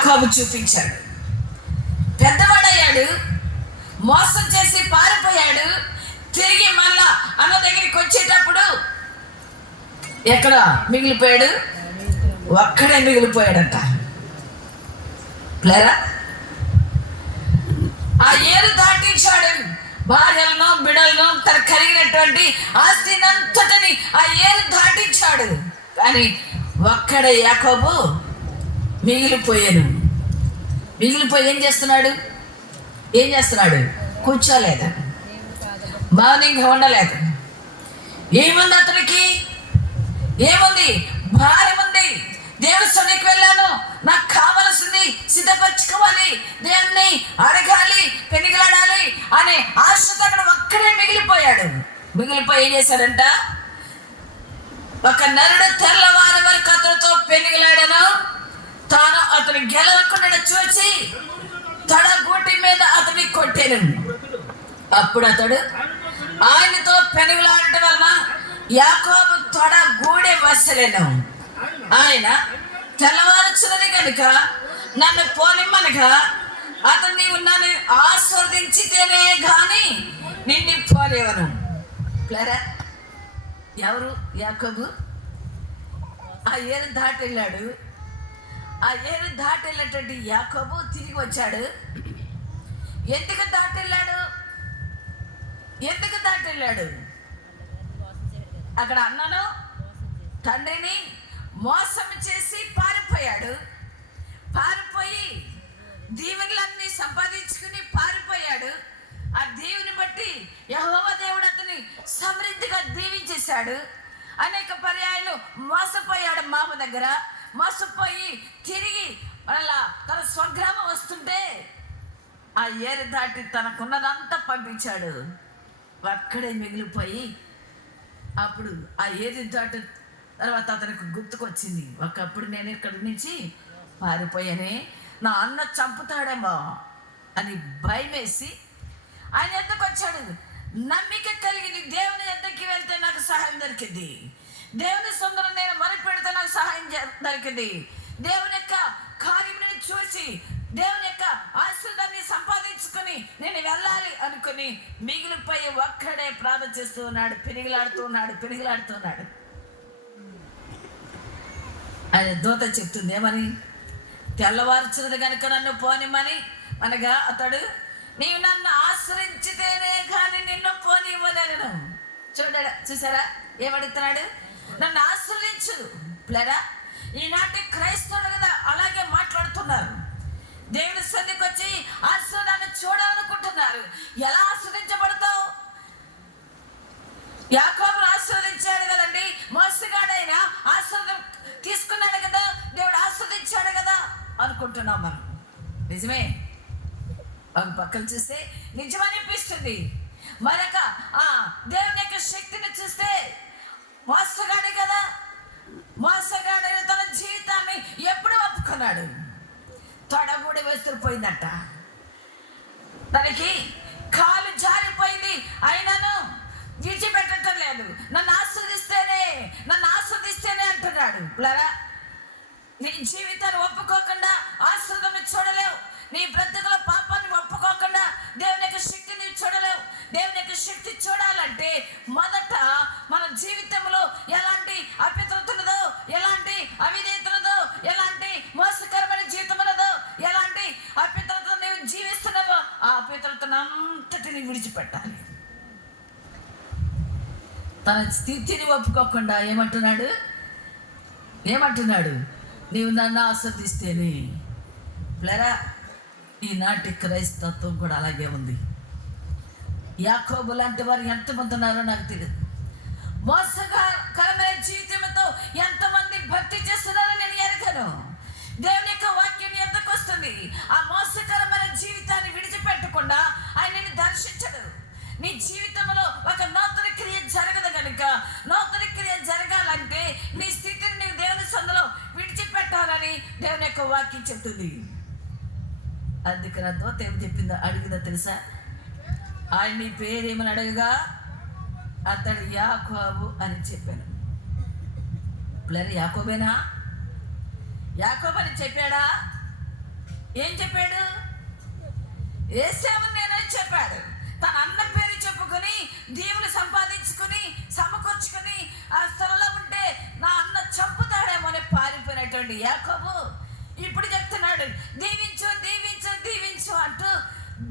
యాకోబు చూపించాడు. పెద్దవాడయ్యాడు, మోసం చేసి పారిపోయాడు. తిరిగి మళ్ళా అన్న దగ్గరికి వచ్చేటప్పుడు ఎక్కడ మిగిలిపోయాడు? ఒక్కడే మిగిలిపోయాడంట. ప్లేరా ఆ ఏరు దాటించాడు. భార్యలను బిడలను తన కలిగినటువంటి ఆస్తినంతటిని ఆ ఏరు దాటించాడు. కానీ ఒక్కడే యాకోబు మిగిలిపోయాను. మిగిలిపోయి ఏం చేస్తున్నాడు? కూర్చోలేదు, మౌనంగా ఉండలేదు. ఏముంది అతనికి? ఏముంది? భారం ఉంది. దేవస్థానికి వెళ్ళాను, నాకు కావలసింది సిద్ధపరచుకోవాలి, దేవుణ్ణి అడగాలి, పెనిగిలాడాలి అనే ఆశతో అక్కడ ఒక్కడే మిగిలిపోయాడు. మిగిలిపోయి ఏం చేశాడంట? ఒక నరుడు తెల్లవారి వరకు అతనితో పెనిగిలాడను, తాను అతను గెలవకుండా చూసి తడ గూటి మీద అతన్ని కొట్టాను. అప్పుడు అతడు ఆయనతో పెనుగులాడటం వలన యాకోబు తొడ గూడే వసలేను. ఆయన తెల్లవారుచున్నది కనుక నన్ను పోనిమ్మనగా అతను నీవు నన్ను ఆస్వాదించితేనే గాని నిన్ను పోలేవను. ప్లేరా ఎవరు? యాకోబు. ఆ ఏరు దాటి వెళ్ళాడు. ఆ ఏరు దాటి వెళ్ళేటువంటి యాకోబు తిరిగి వచ్చాడు. ఎందుకు దాటి వెళ్ళాడు? అక్కడ అన్నను తండ్రిని మోసం చేసి పారిపోయాడు. పారిపోయి దీవెనలన్నీ సంపాదించుకుని పారిపోయాడు. ఆ దీవుని బట్టి యెహోవా దేవుడు అతని సమృద్ధిగా దీవించేశాడు. అనేక పర్యాయాలు మోసపోయాడు మామ దగ్గర. మోసపోయి తిరిగి మళ్ళా తన స్వగ్రామం వస్తుంటే ఆ ఏరు దాటి తనకున్నదంతా పంపించాడు. అక్కడే మిగిలిపోయి అప్పుడు ఆ ఏరు దాటి తర్వాత అతనికి గుర్తుకొచ్చింది, ఒకప్పుడు నేను ఇక్కడి నుంచి పారిపోయానే, నా అన్న చంపుతాడేమో అని భయమేసి ఆయన ఎద్దకు వచ్చాడు. నమ్మిక కలిగి దేవుని ఎద్దకి వెళ్తే నాకు సహాయం దొరికింది, దేవుని సుందరం నేను మరిపెడితే నాకు సహాయం దొరికింది, దేవుని యొక్క కార్యములను చూసి దేవుని యొక్క ఆశీర్వాదాన్ని సంపాదించుకొని నేను వెళ్ళాలి అనుకుని మిగిలిపోయి ఒక్కడే ప్రార్థన చేస్తూ ఉన్నాడు, పెరిగిలాడుతూ ఉన్నాడు. ఆయన దూత చెప్తుంది ఏమని? తెల్లవారుచున్నది కనుక నన్ను పోనిమ్మని అనగా అతడు నీవు నన్ను ఆశ్రయించితేనే కానీ నిన్ను పోనివ్వలేను. చూసారా ఏమడుగుతున్నాడు? నన్ను ఆశ్రయించు. ప్లేరా ఈనాటి క్రైస్తవులు కదా అలాగే మాట్లాడుతున్నారు. దేవుని సన్నిధికి వచ్చి ఆశీర్వాదాన్ని చూడాలనుకుంటున్నారు. ఎలా ఆశ్రయించబడతావు? యాకోబును ఆశీర్వదించాడు కదండి, మోసగాడైనా ఆశీర్వాదం తీసుకున్నాడు కదా, దేవుడు ఆస్వాదించాడు కదా అనుకుంటున్నాం మనం. నిజమే, ఒక పక్కన చూస్తే నిజమనిపిస్తుంది. మరొక దేవుని యొక్క శక్తిని చూస్తే మోసగాడే కదా, మోసగాడైన తన జీవితాన్ని ఎప్పుడు ఒప్పుకున్నాడు? తొడబూడి వేసిపోయిందట, తనకి కాలు జారిపోయింది, అయినను విడిచిపెట్టడం లేదు. నన్ను ఆస్వాదిస్తేనే అంటున్నాడు. ప్లరా నీ జీవితాన్ని ఒప్పుకోకుండా ఆశీర్వాదాన్ని చూడలేవు. నీ బ్రతుకుల పాపాన్ని ఒప్పుకోకుండా దేవుని యొక్క శక్తిని చూడలేవు. దేవుని యొక్క శక్తి చూడాలంటే మొదట మన జీవితంలో ఎలాంటి అపవిత్రత ఉన్నదో, ఎలాంటి అవిధేయత ఉన్నదో, ఎలాంటి మోసకరమైన జీవితం ఉన్నదో, ఎలాంటి అపవిత్రత నీవు జీవిస్తున్నావో ఆ అపవిత్రతను అంతటిని విడిచిపెట్టాలి. తన స్థితిని ఒప్పుకోకుండా ఏమంటున్నాడు? నీవు నన్ను ఆస్వాదిస్తేనే. ప్లరా ఈనాటి క్రైస్తత్వం కూడా అలాగే ఉంది. యాకోబు లాంటి వారు ఎంతమంది ఉన్నారో నాకు తెలియదు. మోసకరమైన జీవితంతో ఎంతమంది భక్తి చేస్తున్నారో నేను ఎరగను. దేవుని యొక్క వాక్యం ఎంతకు వస్తుంది. ఆ మోసకరమైన జీవితాన్ని విడిచిపెట్టకుండా ఆయన నిన్ను దర్శించడు. నీ జీవితంలో ఒక నూతన క్రియ జరగదు కనుక, నూతన క్రియ జరగాలంటే నీ స్థితిని నీవు దేవుని సందులో విడిచిపెట్టాలని దేవుని యొక్క వాక్యం చెప్తుంది. అందుకు నా దూత ఏం చెప్పిందో అడిగిందో తెలుసా? ఆయన నీ పేరేమని అడగగా అతడు యాకోబు అని చెప్పాను. పిల్లలు యాకోబు అని చెప్పాడా? ఏం చెప్పాడు? ఏసావు నేనని చెప్పాడు. తన అన్న పేరు చెప్పుకొని దీవులు సంపాదించుకుని సమకూర్చుకుని ఆ స్థలంలో ఉంటే నా అన్న చంపుతాడేమో అని పారిపోయినటువంటి యాకోబు ఇప్పుడు చెప్తున్నాడు, దీవించు దీవించు దీవించు అంటూ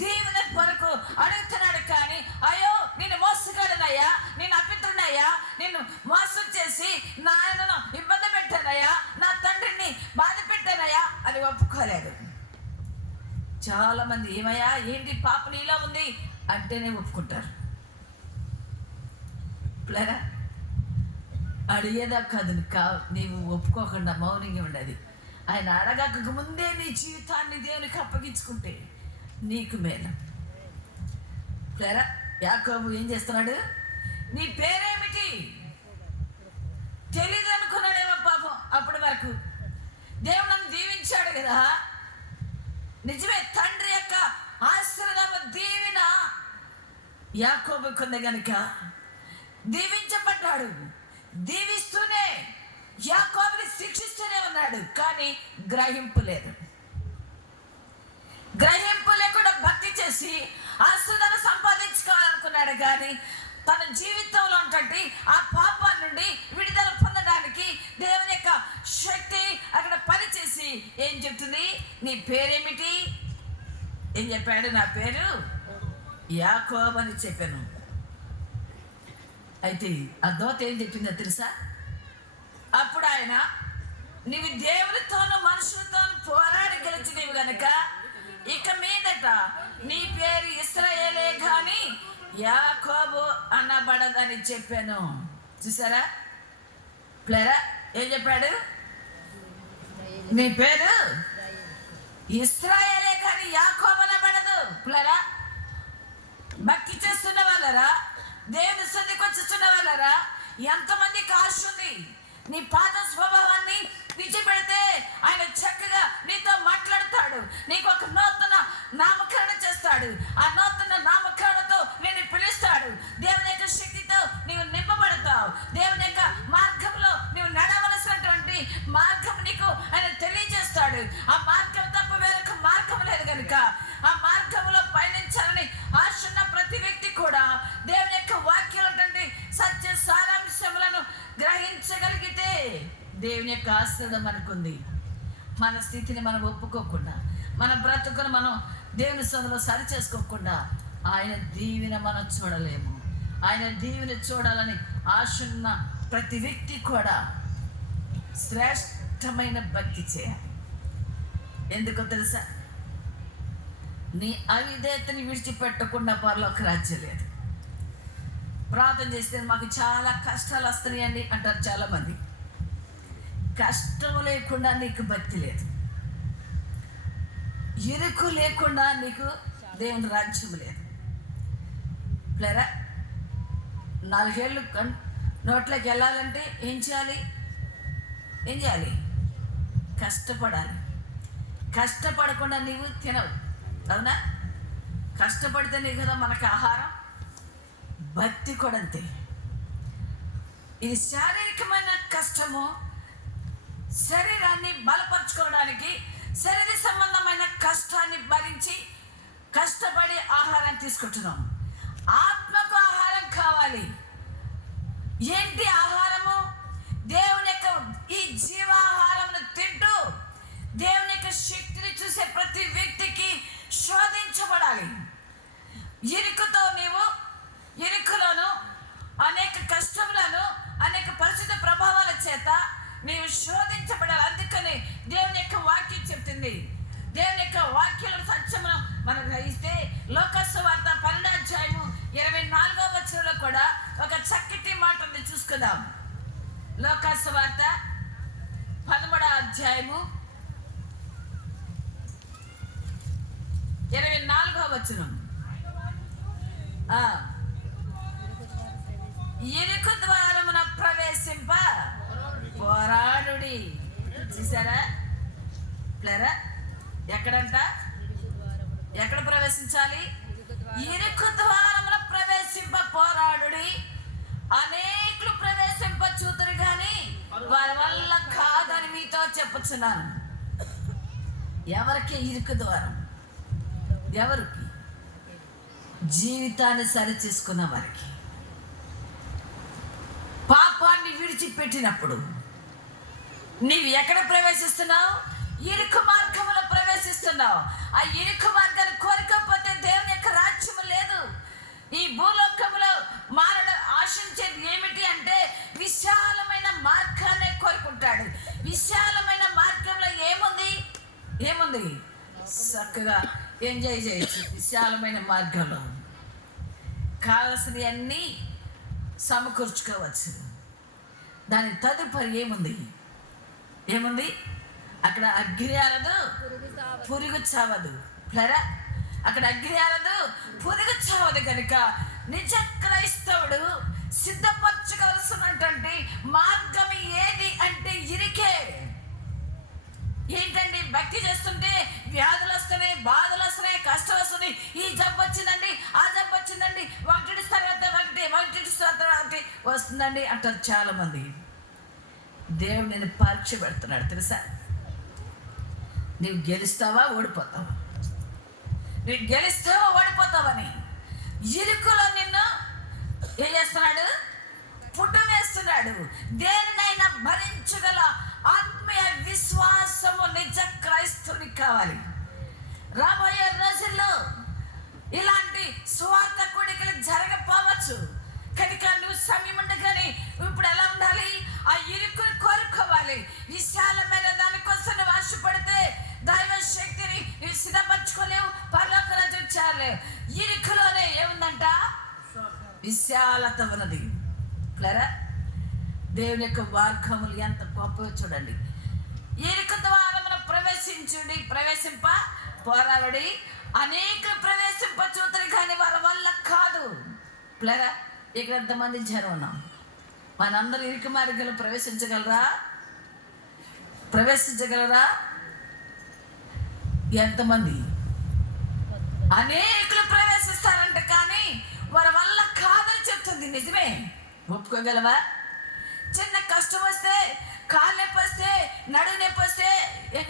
దీవెన కొరకు అడుగుతున్నాడు. కానీ అయ్యో నేను మోసగాడనయ్యా, నేను అపిత్రుడయ్యా, నేను మోసం చేసి నా ఆయనను ఇబ్బంది పెట్టానయ్యా, నా తండ్రిని బాధ పెట్టానయ్యా అని ఒప్పుకోలేదు. చాలా మంది ఏమయ్యా ఏంటి పాప నీలో ఉంది అంటేనే ఒప్పుకుంటారు. ప్లరా అడిగేదా కాదు, నీవు ఒప్పుకోకుండా మౌనంగా ఉండదు. ఆయన అడగక ముందే నీ జీవితాన్ని దేవునికి అప్పగించుకుంటే నీకు మేలు. ప్లరా యాకోబు ఏం చేస్తున్నాడు? నీ పేరేమిటి తెలీదు అనుకున్నాడేమో పాపం. అప్పటి వరకు దేవుడు నన్ను దీవించాడు కదా. నిజమే, తండ్రి యొక్క ఆశీర్వాద దీవెన యాకోబుకుంది గనుక దీవించబడ్డాడు. దీవిస్తూనే యాకోబుని శిక్షిస్తూనే ఉన్నాడు. కానీ గ్రహింపు లేదు. గ్రహింపు లేకుండా భక్తి చేసి ఆశీర్వాదాన్ని సంపాదించుకోవాలనుకున్నాడు. కానీ తన జీవితంలో ఉన్నటువంటి ఆ పాపం నుండి విడుదల పొందడానికి దేవుని యొక్క శక్తి అక్కడ పనిచేసి ఏం చెప్తుంది? నీ పేరేమిటి? ఏం చెప్పాడు? నా పేరు యాకోబు అని చెప్పాను. అయితే ఆ దోత ఏం చెప్పిందో తెలుసా? అప్పుడు ఆయన, నీవు దేవునితోనూ మనుషులతోనూ పోరాడి గెలిచినవి గనుక ఇక మీదట నీ పేరు ఇశ్రాయేలే కానీ యాకోబు అనబడదని చెప్పాను. చూసారా ప్లేరా? ఏం చెప్పాడు? నీ పేరు ఇశ్రాయేలే కానీ యాకోబు అనబడదు. ప్లేరా, భక్తి చేస్తున్న వాళ్ళరా, దేవుని సన్నిధికి వచ్చుతున్న వాళ్ళరా, ఎంతమందికి ఆశ ఉంది నీ పాత స్వభావాన్ని విడిచిపెడితే ఆయన చక్కగా నీతో మాట్లాడతాడు. నీకు ఒక నూతన నామకరణ చేస్తాడు. ఆ నూతన నామకరణతో నేను పిలుస్తాడు. దేవుని యొక్క శక్తితో నీవు నింపబడతావు. దేవుని యొక్క మార్గంలో నీవు నడవలసినటువంటి మార్గం నీకు ఆయన తెలియజేస్తాడు. ఆ మార్గం తప్ప వేరొక మార్గం లేదు కనుక ఆ మార్గంలో పయనించాలని ఆశ ఉన్న ప్రతి వ్యక్తి కూడా దేవుని యొక్క వాక్యం సత్య సారాంశములను గ్రహించగలిగితే దేవుని యొక్క ఆశీర్వాదం మనకుంది. మన స్థితిని మనం ఒప్పుకోకుండా, మన బ్రతుకును మనం దేవుని సన్నిధిలో సరి చేసుకోకుండా ఆయన దీవెన మనం చూడలేము. ఆయన దీవెన చూడాలని ఆశున్న ప్రతి వ్యక్తి కూడా శ్రేష్టమైన భక్తి చేయాలి. ఎందుకో తెలుసా? నీ అవిధేయతని విడిచిపెట్టకుండా పరలోక రాజ్యం లేదు. ప్రార్థన చేస్తే మాకు చాలా కష్టాలు వస్తున్నాయండి అంటారు చాలామంది. కష్టం లేకుండా నీకు భక్తి లేదు. ఇరుకు లేకుండా నీకు దేవుని రాజ్యం లేదు. ప్లేరా, 4 ఏళ్ళు నోట్లోకి వెళ్ళాలంటే ఏం చేయాలి? కష్టపడాలి. కష్టపడకుండా నీవు తినవు, అవునా? కష్టపడితేనే కదా మనకు ఆహారం. భక్తి కూడా అంతే. ఇది శారీరకమైన కష్టము. శరీరాన్ని బలపరచుకోవడానికి శరీర సంబంధమైన కష్టాన్ని భరించి కష్టపడి ఆహారం తీసుకుంటున్నాం. ఆత్మకు ఆహారం కావాలి. ఏంటి ఆహారము? దేవుని యొక్క ఈ జీవాహారమును తింటూ దేవుని యొక్క శక్తిని చూసే ప్రతి వ్యక్తికి శోధించబడాలి. ఇరుకులోను అనేక కష్టములను అనేక పరిస్థితి ప్రభావాల చేత నీవు శోధించబడాలి. అందుకని దేవుని యొక్క వాక్యం చెప్తుంది. దేవుని యొక్క వాక్యాలను సత్యమును మనం గ్రహిస్తే లోకసువార్త 12:24 కూడా ఒక చక్కటి మాట ఉంది, చూసుకుందాం. లోకసువార్త 13:24. ఇరుకు ద్వారమున ప్రవేశింప పోరాడుడి. చూసారా ప్లేరా? ఎక్కడంట? ఎక్కడ ప్రవేశించాలి? ఇరుకు ద్వారమున ప్రవేశింప పోరాడుడి. అనేకులు ప్రవేశింప చూతురు కానీ వారి వల్ల కాదని మీతో చెప్పుచున్నాను. ఎవరికి ఇరుకు ద్వారం? ఎవరికి? జీవితాన్ని సరిచేసుకున్న వారికి. పాపాన్ని విడిచిపెట్టినప్పుడు నీవు ఎక్కడ ప్రవేశిస్తున్నావు? ఇరుకు మార్గంలో ప్రవేశిస్తున్నావు. ఆ ఇరుకు మార్గాన్ని కోరికపోతే దేవుని యొక్క రాజ్యము లేదు. ఈ భూలోకంలో మానవుడు ఆశించేది ఏమిటి అంటే విశాలమైన మార్గాన్ని కోరుకుంటాడు. విశాలమైన మార్గంలో ఏముంది? చక్కగా ఎంజాయ్ చేయొచ్చు. విశాలమైన మార్గంలో కావలసినవి అన్నీ సమకూర్చుకోవచ్చు. దాని తదుపరి ఏముంది? అక్కడ అగ్ని ఆరదు, పురుగు చావదు. అక్కడ అగ్ని ఆరదు, పురుగు చావదు. కనుక నిజ క్రైస్తవుడు సిద్ధపరచవలసినటువంటి మార్గం ఏది అంటే ఇరికే. ఏంటండి? భక్తి చేస్తుంటే వ్యాధులు వస్తున్నాయి, బాధలు వస్తున్నాయి, కష్టాలు వస్తున్నాయి. ఈ జబ్బు వచ్చిందండి, ఆ జబ్బు వచ్చిందండి, ఒకటి వస్తుందండి అంటారు చాలా మంది. దేవుడు నేను పరీక్ష పెడుతున్నాడు తెలుసా? నీవు గెలుస్తావా ఓడిపోతావా? నీవు గెలుస్తావా ఓడిపోతావని ఇరుకులో నిన్ను ఏం చేస్తున్నాడు? పుట్టువేస్తున్నాడు. దేనినైనా భరించగల ఆత్మీయ విశ్వాసము నిజ క్రైస్తవునికి కావాలి. రాబోయే రోజుల్లో ఇలాంటి సువార్త కూడికలు జరగపోవచ్చు. కనుక నువ్వు సమయం ఉండగానే ఇప్పుడు ఎలా ఉండాలి? ఆ ఇరుకును కోరుకోవాలి. విశాలమైన దానికోసం నువ్వు ఆశపడితే దైవ శక్తిని నువ్వు సిద్ధపరచుకోలేవు, పరలోక రాజ్యం చేరలేవు. ఇరుకులోనే ఏముందంట? విశాలత ఉన్నది. దేవుని యొక్క మార్గములు ఎంత గొప్పగా చూడండి. ఇరుకు ద్వారమున ప్రవేశింప పోరాడి అనేక ప్రవేశింప చూతురు కానీ వారి వల్ల కాదు. ఇక్కడ ఎంతమంది జనం ఉన్నాం? మనందరూ ఇరుకు మార్గంలో ప్రవేశించగలరా? ఎంతమంది? అనేకులు ప్రవేశిస్తారంట, కానీ వారి వల్ల కాదని చెప్తుంది. నిజమే, ఒప్పుకోగలవా? చిన్న కష్టం వస్తే, కాలు నొప్పి వస్తే, నడుము నొప్పి వస్తే ఏం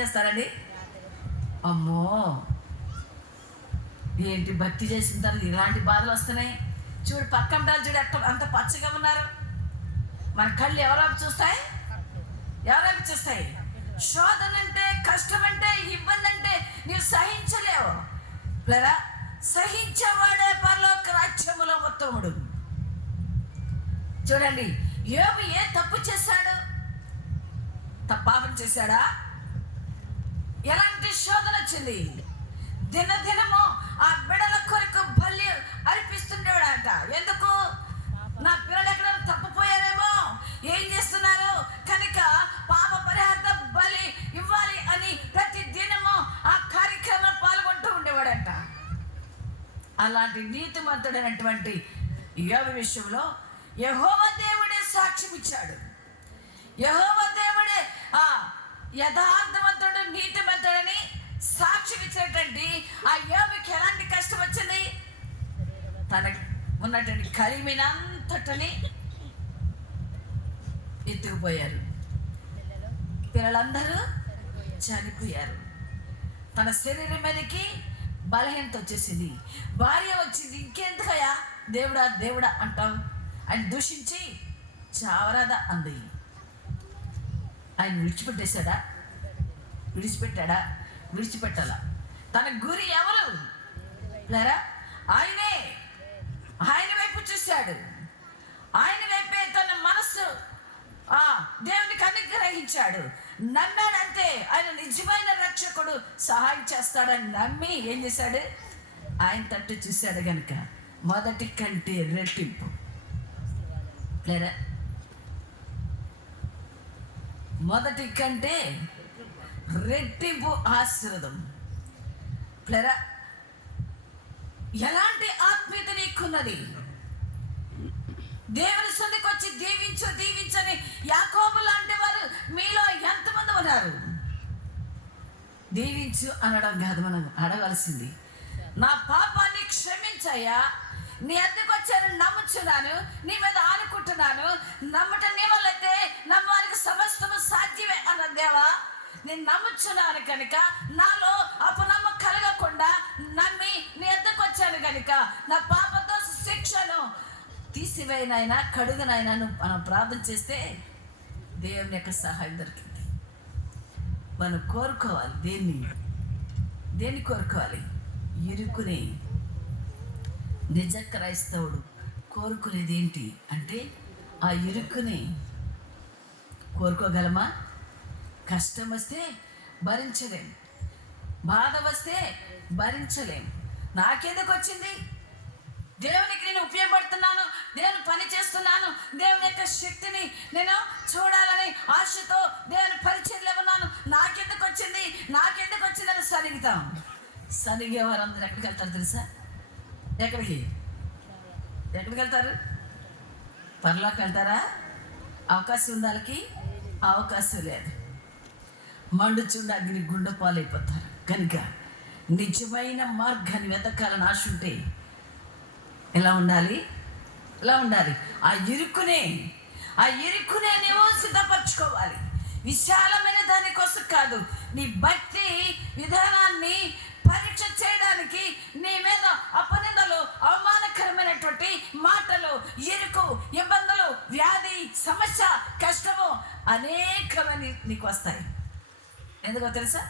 చేస్తారండి? అమ్మో, ఏంటి భక్తి చేసిన తర్వాత ఇలాంటి బాధలు వస్తున్నాయి? చూడు పక్కన చూడు అంత పచ్చగా ఉన్నారు. మన కళ్ళు ఎవరైపు చూస్తాయి? శోధన అంటే, కష్టం అంటే, ఇబ్బంది అంటే నీవు సహించలేవు. సహించేవాడే పరలోక రాజ్యములో ఉత్తముడు. చూడండి, యోబు ఏ తప్పు చేశాడు? పాపం చేశాడా? ఎలాంటి శోధన వచ్చింది? దినదినము ఆ బిడల కొరకు బలి అర్పిస్తుండేవాడంట. ఎందుకు? నా పిల్లలు ఎక్కడ తప్పిపోయారేమో, ఏం చేస్తున్నారు కనుక పాప పరిహార బలి ఇవ్వాలి అని ప్రతి దినము ఆ కార్యక్రమంలో పాల్గొంటూ ఉండేవాడంట. అలాంటి నీతిమంతుడైనటువంటి యోబు విషయంలో యెహోవా దేవుడే సాక్ష్యం ఇచ్చాడు. యెహోవా దేవుడే యథార్థవంతుడు, నీతిమంతుడని సాక్ష్యం ఇచ్చినటువంటి ఆ యోబుకి ఎలాంటి కష్టం వచ్చింది? తనకు ఉన్నటువంటి కలిమినంతటిని ఎత్తుకుపోయారు. పిల్లలందరూ చనిపోయారు. తన శరీరం మీదకి బలహీనత వచ్చేసింది. భార్య వచ్చింది, ఇంకెందుకయ్యా దేవుడా అంటావు? ఆయన దూషించి చావరాదా అంది. ఆయన విడిచిపెట్టాలా? తన గురి ఎవరు? ఆయన వైపు చూశాడు. ఆయన వైపే తన మనస్సు దేవునికి అనుగ్రహించాడు. నమ్మాడంటే ఆయన నిజమైన రక్షకుడు సహాయం చేస్తాడని నమ్మి ఏం చేశాడు? ఆయన తట్టు చూశాడు. కనుక మొదటి కంటే రెట్టింపు మొదటి కంటే రెట్టింపు ఆశీర్వాదం. ఎలాంటి ఆత్మీయత నీకున్నది? దేవుని సన్నిధికి వచ్చి దీవించని యాకోబు లాంటి వారు మీలో ఎంతమంది ఉన్నారు? దీవించు అనడం కాదు మనం అడగాల్సింది. నా పాపాన్ని క్షమించయ్యా, నీ అద్దెకు వచ్చాను, నమ్ముచున్నాను, నీ మీద ఆనుకుంటున్నాను. నమ్మట నీ వల్లైతే నమ్మడానికి సమస్తము సాధ్యమే అన్న దేవా. నేను నమ్ముచున్నాను కనుక నాలో అపనమ్మ కలగకుండా నమ్మి నీ అద్దెకు వచ్చాను కనుక నా పాపదోష శిక్షను తీసివేయనైనా కడుగునైనా మనం ప్రార్థన చేస్తే దేవుని యొక్క సహాయం దొరికింది. మనం కోరుకోవాలి. దేన్ని కోరుకోవాలి? ఇరుకుని. నిజ క్రైస్తవుడు కోరుకునేది ఏంటి అంటే ఆ ఇరుకుని కోరుకోగలమా? కష్టం వస్తే భరించలేం, బాధ వస్తే భరించలేం. నాకెందుకు వచ్చింది? దేవునికి నేను ఉపయోగపడుతున్నాను, దేవుని పని చేస్తున్నాను, దేవుని యొక్క శక్తిని నేను చూడాలని ఆశతో దేవుని పరిచర్యలో ఉన్నాను. నాకెందుకు వచ్చింది అని సనిగుతాం. సనిగే వారందరూ ఎక్కడికి వెళ్తారు తెలుసా? ఎక్కడికి వెళ్తారు? పరలోకి వెళ్తారా? అవకాశం ఉంది వాళ్ళకి? అవకాశం లేదు. మండుచుండ అగ్ని గుండె పాలైపోతారు. కనుక నిజమైన మార్గాన్ని వెతకాలని ఆశ ఉంటే ఎలా ఉండాలి? ఆ ఇరుకునే నీవు సిద్ధపరచుకోవాలి. విశాలమైన దానికోసం కాదు, నీ భక్తి విధానాన్ని పరీక్ష చేయడానికి నీ మీద అపనిందలు, అవమానకరమైనటువంటి మాటలు, ఇరుకు, ఇబ్బందులు, వ్యాధి, సమస్య, కష్టము అనేకమైన నీకు వస్తాయి. ఎందుకో తెలుసా?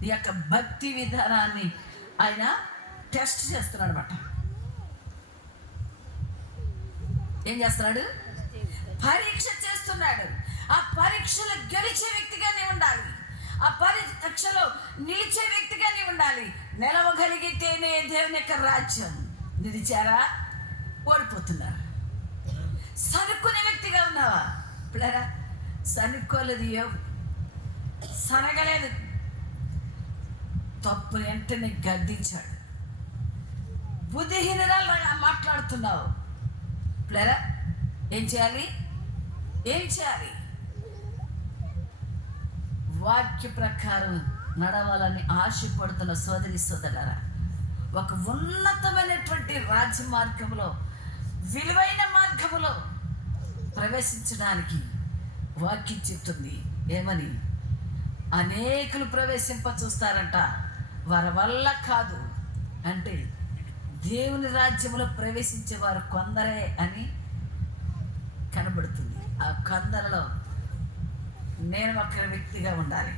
నీ యొక్క భక్తి విధానాన్ని ఆయన టెస్ట్ చేస్తున్నాడు అన్నమాట. ఏం చేస్తున్నాడు? పరీక్ష చేస్తున్నాడు. ఆ పరీక్షలో గెలిచే వ్యక్తిగా నీవు ఉండాలి. ఆ పరీక్షలో నిలిచే వ్యక్తిగా నీవు ఉండాలి. నిలవగలిగితేనే దేవుని యొక్క రాజ్యం. నిలిచారా? ఓడిపోతున్నారు. సనుక్కునే వ్యక్తిగా ఉన్నావా? పిల్లరా, సనుక్కోలేదు, సనగలేదు. తప్పు వెంటనే గద్దించాడు. బుద్ధిహీనరాలుగా మాట్లాడుతున్నావు. పిల్లరా, ఏం చేయాలి? వాక్య ప్రకారం నడవాలని ఆశపడుతున్న సోదరి సోదరులారా, ఒక ఉన్నతమైనటువంటి రాజ్య మార్గంలో, విలువైన మార్గంలో ప్రవేశించడానికి వాక్యం చెప్తుంది. ఏమని? అనేకులు ప్రవేశింప చూస్తారంట, వారి వల్ల కాదు అంటే దేవుని రాజ్యంలో ప్రవేశించేవారు కొందరే అని కనబడుతుంది. ఆ కొందరిలో నేను ఒక వ్యక్తిగా ఉండాలి.